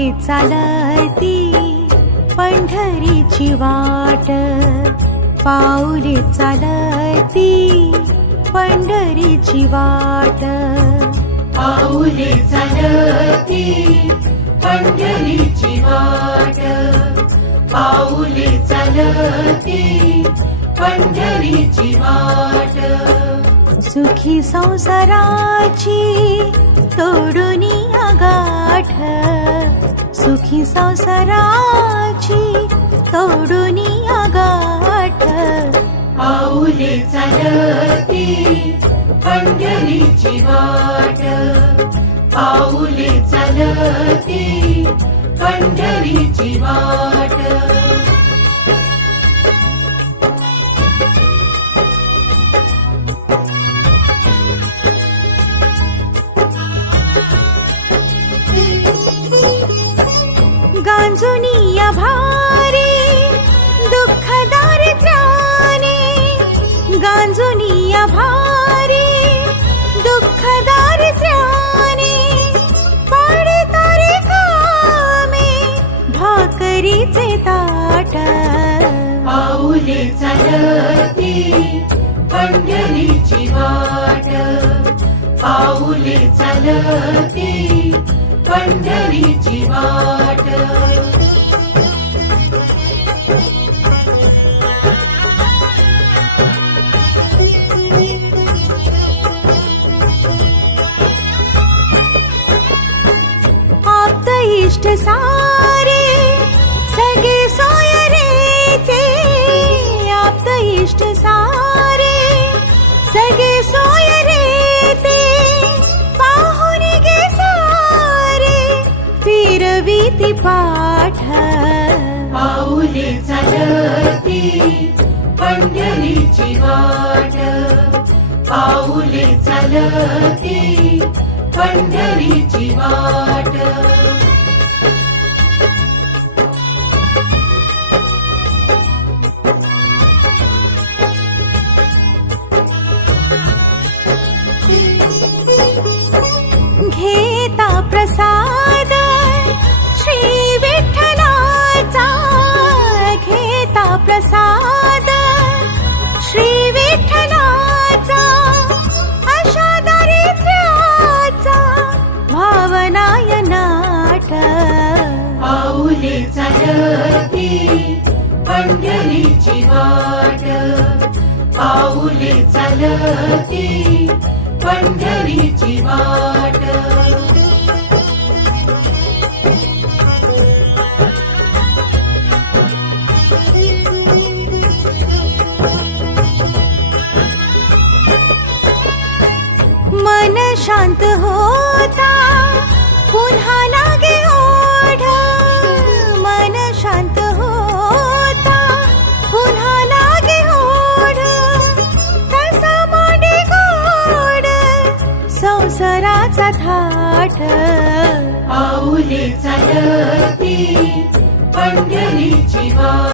पाऊले चालती पंढरीची वाट, पाऊले चालती पंढरीची वाट, पाऊले चालती पंढरीची वाट, पाऊले चालती पंढरीची वाट. सुखी संसाराची तोडून गाठ, सुखी संसाराची तोडून गाठ. पाऊले चालती पंढरीची वाट, पाऊले चालती पंढरीची वाट. गांजुनिया भारी दुःख दारिद्र्याने, गांजुनिया भारी दुःख दारिद्र्याने, पाडतारे कामे भाकरीचे ताट. पाऊले चालती पंढरीची वाट, पाऊले चालती पंढरीची वाट. आप्त इष्ट सारे सगळे सोय रे ते, आप्त इष्ट सारे सगळे सोय रे ते, पाहून गे सारे फिरवीती पाठ. पाऊले चालती पंढरीची वाट, पाऊले चालती पंढरीची वाट. घेता प्रसाद श्री विठ्ठलाचा, घेता प्रसाद श्री विठ्ठलाचा, अशा दारिद्र्याचा भावनाय नाट. पाऊले चालती पंढरीची वाट, पाऊले चालती पंढरीची वाट. मन शांत होता पुन्हा लागे ओढ, मन शांत होता पुन्हा लागे ओढ, तसा मांडे गोड संसाराचा थाट. पाऊले चालती पंढरीची वाट.